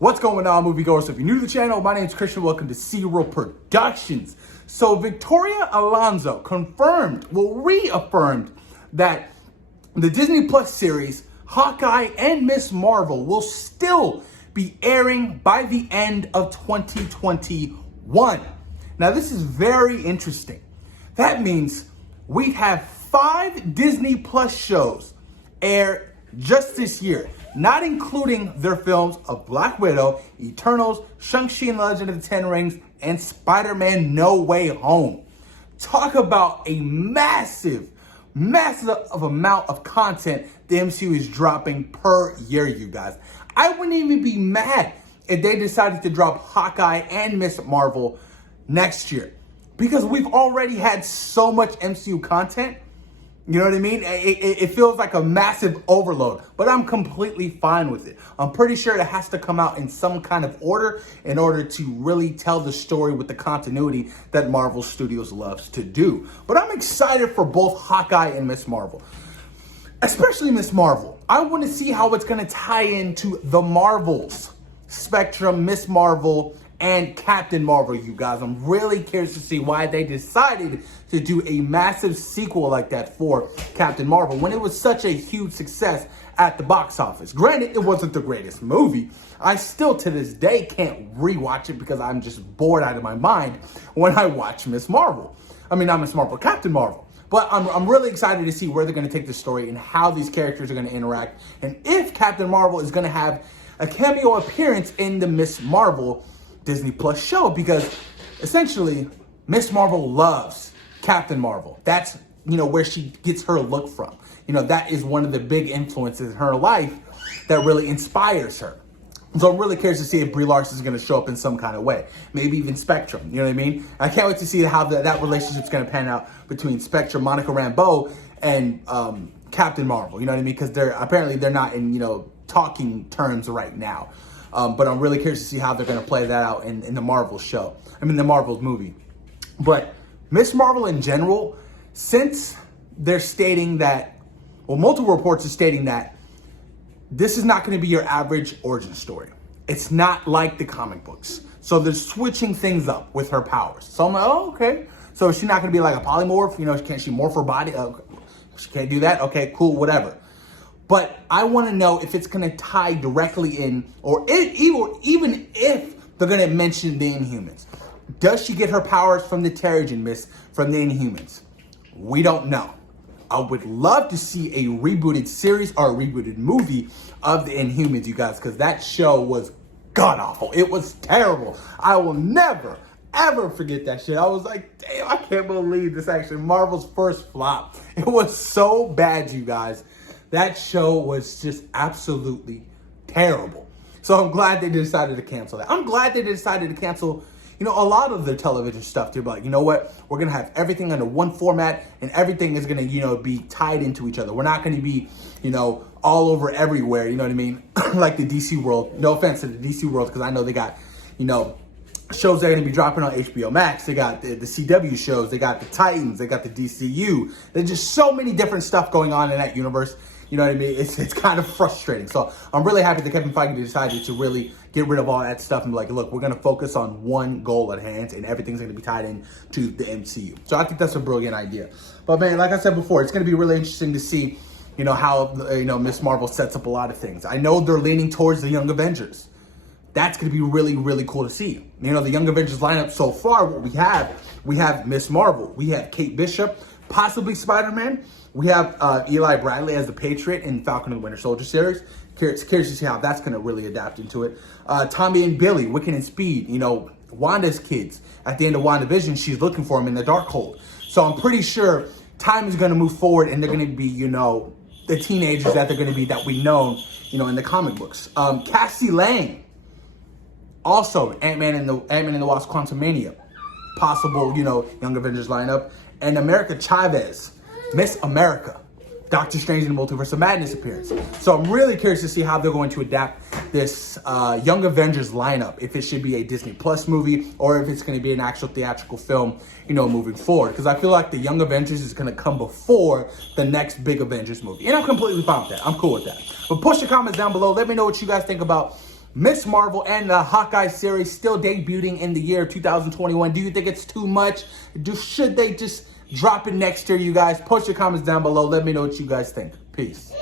What's going on, moviegoers? If you're new to the channel, my name is Christian. Welcome to Serial Productions. So Victoria Alonso reaffirmed that the Disney Plus series Hawkeye and Ms. Marvel will still be airing by the end of 2021. Now, this is very interesting. That means we have 5 Disney Plus shows air just this year, not including their films of Black Widow, Eternals, Shang-Chi and the Legend of the Ten Rings, and Spider-Man No Way Home. Talk about a massive amount of content the MCU is dropping per year, you guys. I wouldn't even be mad if they decided to drop Hawkeye and Ms. Marvel next year, because we've already had so much MCU content. You know what I mean? It feels like a massive overload, but I'm completely fine with it. I'm pretty sure it has to come out in some kind of order in order to really tell the story with the continuity that Marvel Studios loves to do. But I'm excited for both Hawkeye and Ms. Marvel, especially Ms. Marvel. I want to see how it's going to tie into the Marvels, Spectrum, Ms. Marvel, and Captain Marvel, you guys. I'm really curious to see why they decided to do a massive sequel like that for Captain Marvel when it was such a huge success at the box office. Granted, it wasn't the greatest movie. I still, to this day, can't rewatch it because I'm just bored out of my mind when I watch Ms. Marvel. I mean, not Ms. Marvel, Captain Marvel. But I'm really excited to see where they're going to take the story and how these characters are going to interact, and if Captain Marvel is going to have a cameo appearance in the Ms. Marvel Disney Plus show, because essentially Ms. Marvel loves Captain Marvel. That's, where she gets her look from. That is one of the big influences in her life that really inspires her. So I'm really curious to see if Brie Larson is going to show up in some kind of way. Maybe even Spectrum, you know what I mean? I can't wait to see how that relationship's going to pan out between Spectrum, Monica Rambeau, and Captain Marvel, you know what I mean? Because they're not in, talking terms right now. But I'm really curious to see how they're going to play that out in the Marvel show. The Marvel movie. But Ms. Marvel in general, since they're stating that, multiple reports are stating that this is not going to be your average origin story. It's not like the comic books. So they're switching things up with her powers. So I'm like, oh, okay. So she's not going to be like a polymorph. Can't she morph her body? She can't do that? Okay, cool, whatever. But I want to know if it's going to tie directly in, or even if they're going to mention the Inhumans. Does she get her powers from the Terrigen Mist from the Inhumans? We don't know. I would love to see a rebooted series or a rebooted movie of the Inhumans, you guys, because that show was god-awful. It was terrible. I will never, ever forget that shit. I was like, damn, I can't believe this actually Marvel's first flop. It was so bad, you guys. That show was just absolutely terrible. So I'm glad they decided to cancel that. I'm glad they decided to cancel, a lot of their television stuff. They're like, you know what? We're going to have everything under one format, and everything is going to, be tied into each other. We're not going to be, all over everywhere, you know what I mean? Like the DC world. No offense to the DC world, because I know they got, shows that are going to be dropping on HBO Max. They got the CW shows. They got the Titans. They got the DCU. There's just so many different stuff going on in that universe. You know what I mean? It's kind of frustrating. So I'm really happy that Kevin Feige decided to really get rid of all that stuff and be like, look, we're going to focus on one goal at hand, and everything's going to be tied in to the MCU. So I think that's a brilliant idea. But man, like I said before, it's going to be really interesting to see, how, Ms. Marvel sets up a lot of things. I know they're leaning towards the Young Avengers. That's going to be really, really cool to see. The Young Avengers lineup so far, what we have Ms. Marvel. We have Kate Bishop, possibly Spider-Man. We have Eli Bradley as the Patriot in Falcon and the Winter Soldier series. Curious to see how that's going to really adapt into it. Tommy and Billy, Wiccan and Speed, Wanda's kids. At the end of WandaVision, she's looking for him in the Darkhold. So I'm pretty sure time is going to move forward, and they're going to be, the teenagers that they're going to be that we know, in the comic books. Cassie Lang, also Ant-Man and the Wasp: Quantumania, possible, Young Avengers lineup. And America Chavez, Miss America, Doctor Strange in the Multiverse of Madness appearance. So I'm really curious to see how they're going to adapt this Young Avengers lineup, if it should be a Disney Plus movie or if it's going to be an actual theatrical film, moving forward. Because I feel like the Young Avengers is going to come before the next big Avengers movie. And I'm completely fine with that. I'm cool with that. But push your comments down below. Let me know what you guys think about Miss Marvel and the Hawkeye series still debuting in the year 2021. Do you think it's too much? Should they just drop it next year, you guys? Post your comments down below. Let me know what you guys think. Peace.